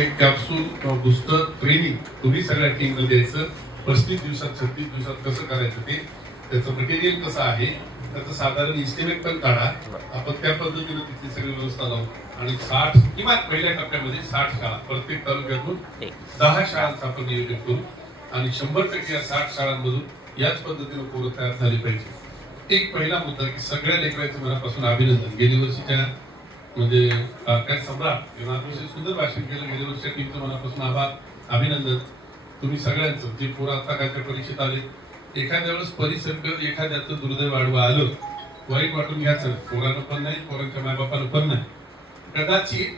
एक capsule booster training तुम्ही सगळ्या टीमला द्यायचं. 35 दिवसात 36 दिवसात कसं करायचं ते, त्याचं मटेरियल कसं आहे, त्याचं साधारण इस्टिमेट पण काढा. आपण त्या पद्धतीने तिथली सगळी व्यवस्था लावू आणि 60 किंवा पहिल्या टप्प्यामध्ये 60 शाळा प्रत्येक तालुक्यातून 10 शाळांचं आपण नियोजन करू आणि 100% या 60 शाळांमधून याच पद्धतीने पोरं तयार झाली पाहिजे. एक पहिला मुद्दा की सगळ्या लेकरांचं मनापासून अभिनंदन. गेल्या वर्षीच्या म्हणजे काय सम्राट यांना अतिशय सुंदर भाषण केलं. गेल्या वर्षीच्या टीमचं मनापासून आभार, अभिनंदन. तुम्ही सगळ्यांचं जे पोरं आता कालच्या परीक्षेत आले, एखाद्या वेळेस परिसर एखाद्याचं दुर्दैव आडवं आलं, वाईट वाटून घ्यायचं. पोरानं पण नाही, पोरांच्या मायबापानं पण नाही. कदाचित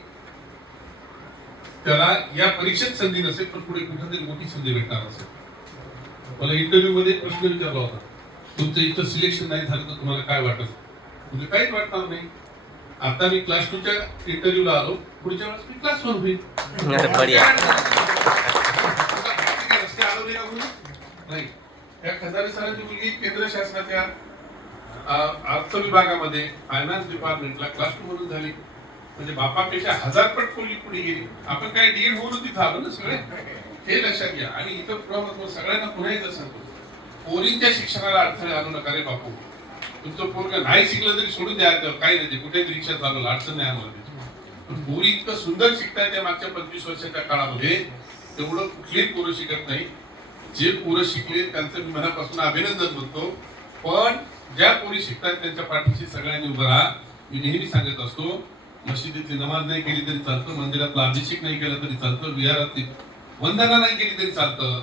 त्याला या परीक्षेत संधी नसेल, पण पुढे कुठेतरी मोठी संधी भेटणार असेल. मला इंटरव्ह्यू मध्ये प्रश्न विचारला होता, तुमचं इथं सिलेक्शन नाही झालं तर तुम्हाला काय वाटत? म्हणजे काहीच वाटणार नाही. आता मी क्लास 2 च्या इंटरव्ह्यूला आलो, पुढच्या वेळेस मी क्लास 1 होईल. नाही, या खजाने सरांची मुलगी केंद्र शासनाच्या अर्थ विभागामध्ये फायनान्स डिपार्टमेंटला क्लास 2 मधून झाली. म्हणजे बापापेक्षा 1000 पट मुलगी पुढे गेली. आपण काय डीएड होऊन तिथं आलो ना सगळे, हे लक्षात घ्या. आणि इथं प्रमुख सगळ्यांना पुन्हा एकदा सांगतो, पोरींच्या शिक्षणाला अडथळे आणू नका रे बापू. तुमचं पोरग नाही शिकलं तरी सोडून द्या, काही नाही, कुठे रिक्षा चालवलं अडचण नाही आम्हाला. पण पोरी इतकं सुंदर शिकताय त्या मागच्या 25 वर्षाच्या काळामध्ये, तेवढं कुठलीही पोरं शिकत नाही. जे पोरं शिकले त्यांचं मी मनापासून अभिनंदन करतो. पण ज्या पोरी शिकतात त्यांच्या पाठीशी सगळ्यांनी उभं राहा. मी नेहमी सांगत असतो, मशिदीतली नमाज नाही केली तरी चालतं, मंदिरातला अभिषेक नाही केला तरी चालतं, विहारातली वंदना नाही केली तरी चालतं.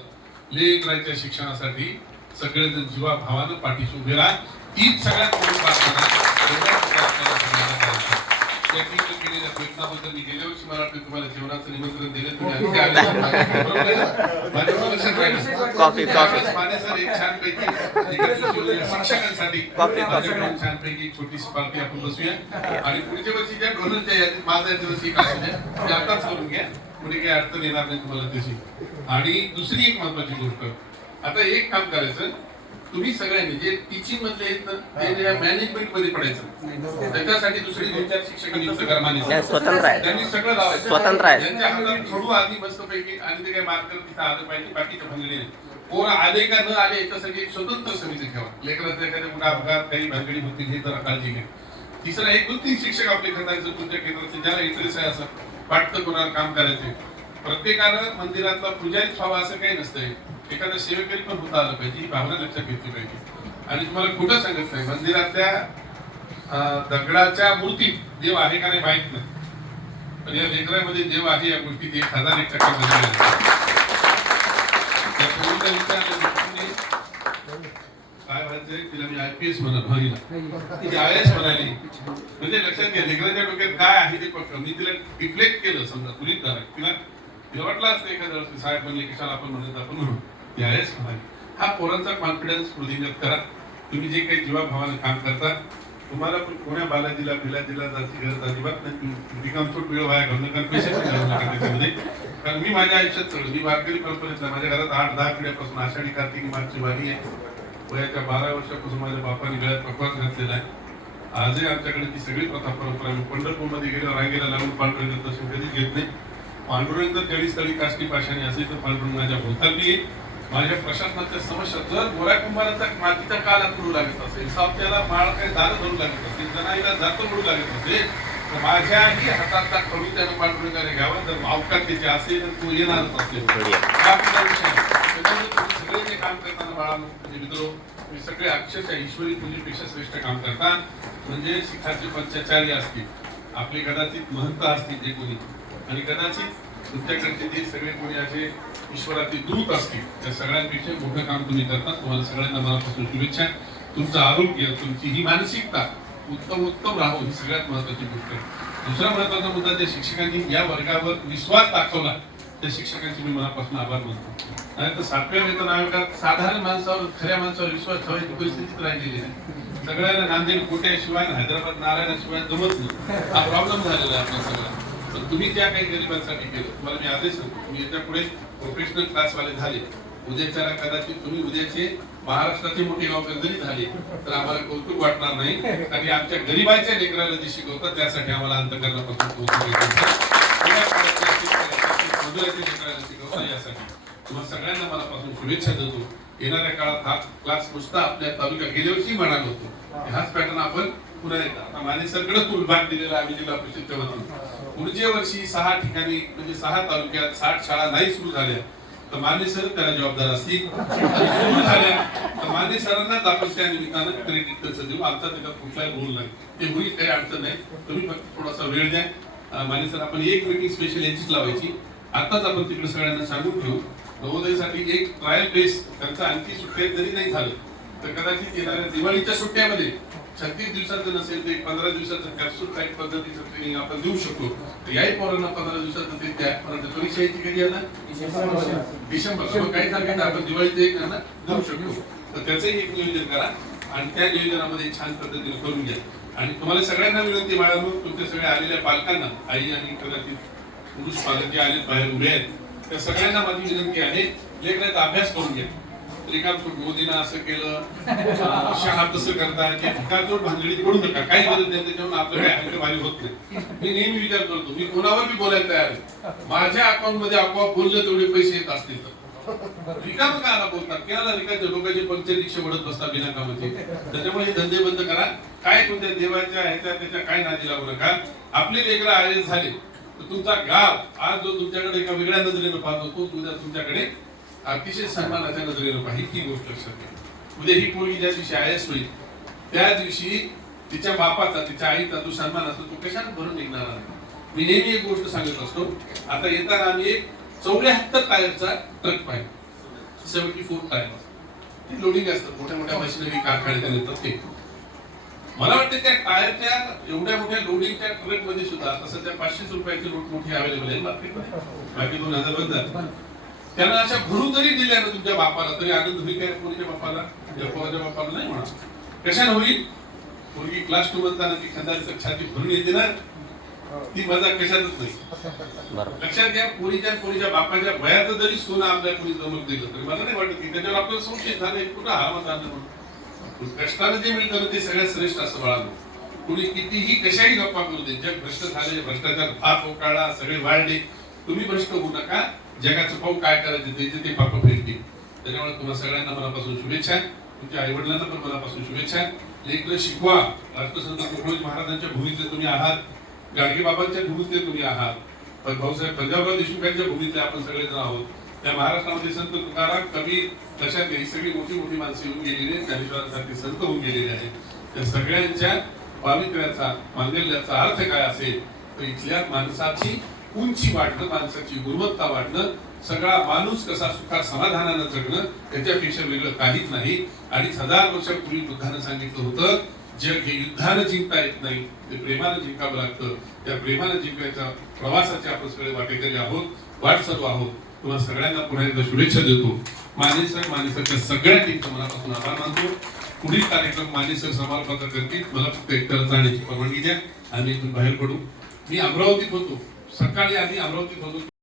लेकरांच्या शिक्षणासाठी सगळेजण जीवाभावानं पाठीशी उभे राहा. तीच सगळ्यात मोठी प्रार्थना. केलेल्या प्रयत्नाबद्दल मी गेल्या वर्षी मला वाटतं तुम्हाला जेवणाचं निमंत्रण दिलं, तुम्ही शिक्षकांसाठी छानपैकी छोटीशी पार्टी आपण बसूया आणि पुढच्या वर्षी ज्या डोनरच्या यादीत माझा दिवस ते आताच करून घ्या, पुढे काही अडचण येणार नाही तुम्हाला त्याची. आणि दुसरी एक महत्वाची गोष्ट, आता एक काम करायचं, तुम्ही सगळ्यांनी जे टीचिंग मधले आहेत ना, ते मॅनेजमेंट मध्ये पडायचं. त्याच्यासाठी दुसरी 2-4 शिक्षक नियुक्त करा. स्वतंत्र आहे, त्यांनी सगळं लावायचं. स्वतंत्र आहे. त्यांच्या हातात खडू आधी मस्तपैकी आणि ते काही मार्कर तिथं आलं पाहिजे, बाकीच्या भानगडी नाही. पोरं आले का न आले याच्यासाठी एक स्वतंत्र समिती ठेवा. लेकरांचा एखाद्या मोठा अपघात काही भानगडी होती हे जरा काळजी घ्या. तिसरा 1-2-3 शिक्षक आपले खंडायचं तुमच्या केंद्राचे, ज्याला इंटरेस्ट आहे असं वाटतं कोणाला काम करायचे. प्रत्येकानं मंदिरातला पुजारीच व्हावा असं काही नसतंय. एखाद्या सेवेकरी पण होता आलं पाहिजे, ही भावना लक्षात घेतली पाहिजे. आणि तुम्हाला खोटं सांगत नाही, मंदिरातल्या दगडाच्या मूर्तीत देव आहे का नाही माहित नाही, पण या लेकरामध्ये देव आहे या गोष्टीत 1001% काय व्हायचंय तिला मी IPS म्हणाली, IAS म्हणाली. म्हणजे लक्षात घ्या, लेकरांच्या डोक्यात काय आहे ते पक्क. मी तिला डिफ्लेक्ट केलं, समजा तुरीत झाला, तिला वाटलं असतं एखाद्या वेळेस साहेब म्हणले कशाला आपण म्हणत आपण म्हणून ती IAS म्हणाली. हा पोरांचा कॉन्फिडन्स वृद्धिंगत करा. तुम्ही जे काही जीवाभावानं काम करता, तुम्हाला पण कोण्या बालाजीला भिलाजीला जायची गरज अजिबात नाही. रिकामचोट वेळ वाया घालणं, कारण पैसे घालू नका त्याच्यामध्ये. कारण मी माझ्या आयुष्यात सगळं, मी वारकरी परंपरेतला, माझ्या घरात 8-10 पिढ्यापासून आषाढी कार्तिकी मागची वारी आहे. वयाच्या 12 वर्षापासून माझ्या बापाने गळ्यात कपास घातलेला आहे. आजही आमच्याकडे ती सगळी प्रथा परंपरा. मी पंढरपूरमध्ये गेल्यावर रांगेला लागून पांडुरंग दर्शन कधीच घेत नाही. पांडुरंग जर जडी स्थळी काष्टी पाशाने असेल तर पांडुरंग माझ्या भोवताली आहे. माझ्या प्रशासनाच्या समस्या, जर गोऱ्या कुंभाराचा मातीचा काल करू लागत असेल, सावत्याला माळ काही दार धरू लागत असेल, जनाईला जातं म्हणू लागत असेल, तर माझ्याही हातातला खडू त्यानं पांडुरंगाने घ्यावा. जर अवकाश त्याचे असेल तर तो येणारच असेल. हा आपला विषय. त्याच्यामुळे तुम्ही सगळे जे काम करताना बाळांनो, म्हणजे मित्र, तुम्ही सगळे अक्षरशः ईश्वरी पूजेपेक्षा श्रेष्ठ काम करता. म्हणजे शिखाचे पंचाचार्य असतील, आपले कदाचित महंत असतील जे कोणी, आणि कदाचित तुमच्याकडचे जे सगळे कोणी असे ईश्वराचे दूत असतील, त्या सगळ्यांपेक्षा मोठं काम तुम्ही करता. तुम्हाला सगळ्यांना मनापासून शुभेच्छा. तुमचं आरोग्य, तुमची ही मानसिकता उत्तम राहो, ही सगळ्यात महत्वाची गोष्ट आहे. दुसरा महत्वाचा मुद्दा, त्या शिक्षकांनी या वर्गावर विश्वास दाखवला, त्या शिक्षकांचे मी मनापासून आभार मानतो. नाही तर 7व्या वेतन आयोगात साधारण माणसावर, खऱ्या माणसावर विश्वास ठेवायची परिस्थितीच राहिलेली नाही. सगळ्यांना नांदेड कोट्याशिवाय, हैदराबाद नारायणाशिवाय जमत नाही. हा प्रॉब्लेम झालेला आहे आपल्या सगळ्या. पण तुम्ही ज्या काही गरिबांसाठी केलं, तुम्हाला मी आदेश सांगतो, तुम्ही याच्या पुढे प्रोफेशनल क्लासवाले झाले, उद्याच्या कदाचित तुम्ही उद्याचे महाराष्ट्राचे मोठे गावकर जरी झाले तर आम्हाला कौतुक वाटणार नाही. आणि आमच्या गरिबाच्या लेकराला जे शिकवतात त्यासाठी आम्हाला अंतकरणापासून कौतुक तालुक्यातील लेकरांना शिकवता यासाठी तुम्हाला सगळ्यांना मनापासून शुभेच्छा देतो. येणाऱ्या काळात हा क्लास नुसता आपल्या तालुक्यात गेल्या वर्षी म्हणाल होतो हाच पॅटर्न आपण पुन्हा एकदा आता मानेसरकडे तो विभाग दिलेला आम्ही जिल्हा परिषदच्या वतीने पुढच्या वर्षी 6 ठिकाणी म्हणजे 6 तालुक्यात 60 शाळा नाही सुरू झाल्या तर मानेसर त्याला जबाबदार असतील. सुरू झाल्या तर मानेसरांनाच आपण त्या निमित्तानं क्रेडिट त्याचं देऊ. आमचा त्याच्यात कुठलाही रोल नाही, ते होईल, काही अडचण नाही. तुम्ही फक्त थोडासा वेळ द्या. मानेसर आपण एक मीटिंग स्पेशल याचीच लावायची. आताच आपण तिकडे सगळ्यांना सांगून ठेवू. नवोदयसाठी एक ट्रायल बेस त्यांचा आणखी सुट्ट्या जरी नाही झालं तर कदाचित येणाऱ्या दिवाळीच्या सुट्ट्यामध्ये 36 दिवसाचं नसेल तर 15 दिवसाचं कॅप्सूल टाईप पद्धतीचं ट्रेनिंग आपण देऊ शकतो. तर याही पोरांना 15 दिवसाचं ते द्या. परंतु परीक्षा याची कधी आहे ना डिसेंबर काही तारखेला आपण दिवाळीचं एक त्यांना देऊ शकतो. तर त्याचंही एक नियोजन करा आणि त्या नियोजनामध्ये छान पद्धतीने करून घ्या. आणि तुम्हाला सगळ्यांना विनंती बाळांनो, तुमच्या सगळ्या आलेल्या पालकांना, आई आणि कदाचित पुरुष पालक जे आले बाहेर उभे आहेत त्या सगळ्यांना माझी विनंती आहे, लेकराचा अभ्यास करून घ्या. मोदीनं असं केलं, शहा तसं करता, भिकारचोट भानगडीत पडू नका. काही गरज नाही, त्याच्यावर आपलं काही हलकं होत नाही. मी नेहमी विचार करतो, मी कोणावर बी बोलायला तयार आहे. माझ्या अकाउंट मध्ये आपोआप बोललं तेवढे पैसे येत असतील तर रिकाम का आला बोलतात, केला रिकाच्या लोकांचे पंक्चर रिक्षा ओढत बसतात बिना कामाचे. त्याच्यामुळे हे धंदे बंद करा. काय तुमच्या देवाच्या ह्याच्या त्याच्या काय नादी लागू नका. आपले लेकरं आले झाले तर तुमचा गाव आज जो तुमच्याकडे एका वेगळ्या नजरेनं पाहतो तो उद्या तुमच्याकडे अतिशय सन्मानाच्या नजरेनं पाहिजे. ती गोष्ट लक्षात घ्या. उद्या ही पोळी ज्या दिवशी आयस होईल त्या दिवशी तिच्या बापाचा तिच्या आईचा जो सन्मान असतो तो कशाने भरून निघणार नाही. मी नेहमी एक गोष्ट सांगत असतो. आता येताना आम्ही एक 74 टायरचा ट्रक पाहिजे, 74 टायर लोडिंग असतात, मोठ्या मोठ्या मशिनरी कारखान्यात येतात ते. मला वाटतं त्या टायरच्या एवढ्या मोठ्या लोडिंगच्या ट्रक मध्ये सुद्धा तसं त्या 500 रुपयाची नोट मोठी अवेलेबल आहे मार्केटमध्ये, बाकी 2000 बंद झाले. त्यांना अशा भरून जरी दिल्या ना तुमच्या बापाला तरी आनंद होईल. काय पोरीच्या बापाला पोराच्या बापाला नाही म्हणा. कशाने होईल? पोरगी क्लास 2 म्हणताना ती खंदारीचं छाती भरून येते ना, ती मजा कशातच नाही. लक्षात घ्या, पोरीच्या बापाच्या वयाचं जरी सोनं आपल्या कोणी जमत दिलं तरी मला नाही वाटत की त्याच्यावर आपलं संशय झालं कुठं हरामत आणलं म्हणून. कष्टाने जे मिळतं ते सगळ्यात श्रेष्ठ असं बाळालं. कुणी कितीही कशाही गप्पा करू दे, जग भ्रष्ट झाले, भ्रष्टाचार फार पोकाळा, सगळे वाढले, तुम्ही भ्रष्ट होऊ नका. जगाचं पाहू काय करायचं ते पाप फेडतील. त्याच्यामुळे तुम्हाला सगळ्यांना मनापासून शुभेच्छा. तुमच्या आई वडिलांना पण मनापासून शुभेच्छा. लेकरं शिकवा. राष्ट्रसंत तुकडोजी महाराजांच्या भूमीतले तुम्ही आहात, गाडगे बाबांच्या भूमीतले तुम्ही आहात, भाऊसाहेब पंजाबराव देशमुखांच्या भूमीतले आपण सगळेजण आहोत. त्या महाराष्ट्रामध्ये संत तुकाराम, कबीर, लक्षात घ्या, ही सगळी मोठी मोठी माणसं येऊन गेलेली आहेत, ज्ञानेश्वरांसारखे संत होऊन गेलेले आहेत. त्या सगळ्यांच्या पावित्र्याचा मांगल्याचा अर्थ काय असेल तर इथल्या माणसाची उंची वाढणं, माणसाची गुणवत्ता वाढणं, सगळा माणूस कसा सुखा समाधानानं जगणं त्याच्यापेक्षा वेगळं काहीच नाही. 2500 वर्षापूर्वी बुद्धानं सांगितलं होतं, जग हे युद्धानं जिंकता येत नाही, ते प्रेमानं जिंकावं लागतं. त्या प्रेमानं जिंकायच्या प्रवासाचे आपण सगळे वाटेकरी आहोत, वाटचालू आहोत. तुम्हाला सगळ्यांना पुन्हा एकदा शुभेच्छा देतो. मानेसरच्या सगळ्या टीमचं मनापासून आभार मानतो. पुढील कार्यक्रम मानेसर समारंभाचा करतील. मला फक्त एकट्याला जाण्याची परवानगी द्या, आम्ही इथून बाहेर पडू. मी अमरावतीत होतो, सकाळी आधी अमरावतीत होतो.